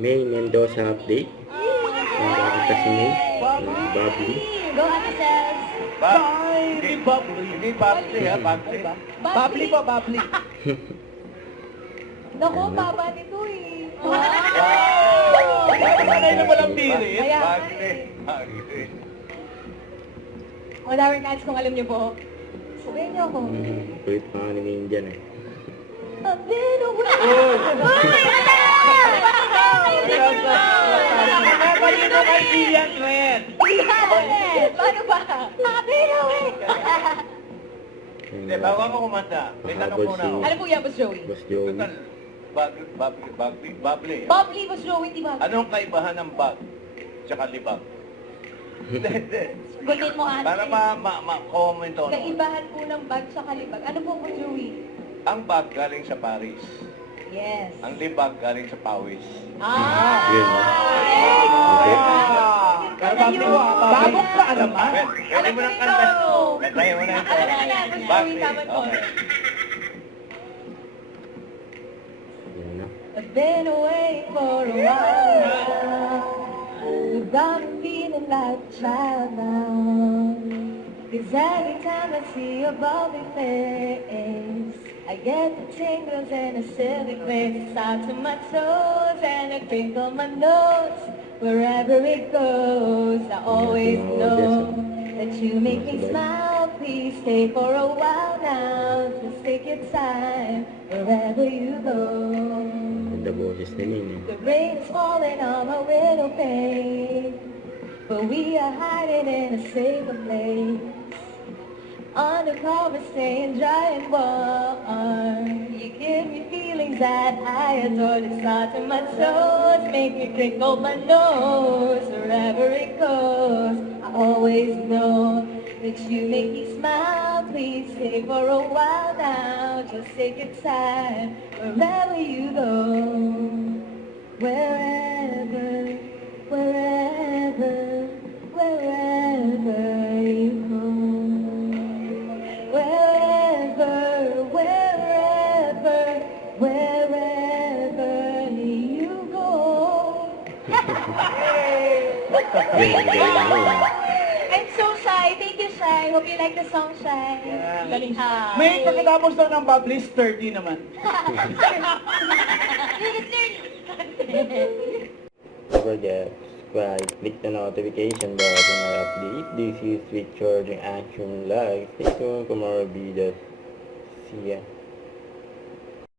May Mendoza update. Ang kakita si May. Bubbly. Go, Ate Sels. Hindi bubbly. Hindi bubbly, ha? Bubbly. Bubbly po, bubbly. Naku, baba nito eh. Wow! Sanay na walang pilit. Kaya nga Bubbly. eh. Bubbly. O, Darwin Cats, kung alam niyo po. Sabihin niyo ako. Kulit pa nga ni May dyan eh. I've been away. Nakalino kay Ian Red. Yes! Paano ba? I've been away. Hindi, bago ako kumanta. May tanong muna ako. Ano po yan, Boss Joey? Boss Joey. Total, bubbly. Bubbly, Boss Joey, di ba? Anong kaibahan ng bag tsaka libag? Gutin mo, Ate. Para ma-comment on. Kaibahan po ng bag sa kalibag. Ano po, Boss Joey? Ang bag galing sa Paris. Yes. Ang libag galing sa pawis. Yun, no? Okay. Bagong pa alam ha? Pwede mo nang kanta. Ito. Kantahin mo na ito. Alam na, Boss Joey, tama to. Okay. Yun, no? I've been away for a while now. Without feeling like a child now. 'Cause every time I see your bubbly face, I get the tingles and a silly grace. It's out to my toes and a crinkle my nose. Wherever it goes, I always know that you make me smile. Please stay for a while now. Just take your time wherever you go. Ganda boses ni May, eh. The rain is falling on my window pane, but we are hiding in a safer place. Under cover, staying dry and warm. You give me feelings that I adore. Just start to my toes, make me crinkle my nose. Wherever it goes, I always know that you make me smile. Please stay for a while now. Just take your time wherever you go. Wherever, wherever, wherever you go. Wherever, wherever, wherever you go. I'm so shy. Thank you, Shy. Hope you like the song, Shy. Galing siya. May pagkatapos lang ng bubbly, sturdy naman. Don't forget, subscribe, click the notification bell for more update. This is Sweet Charging Action Live. Stay tuned for more videos. See ya.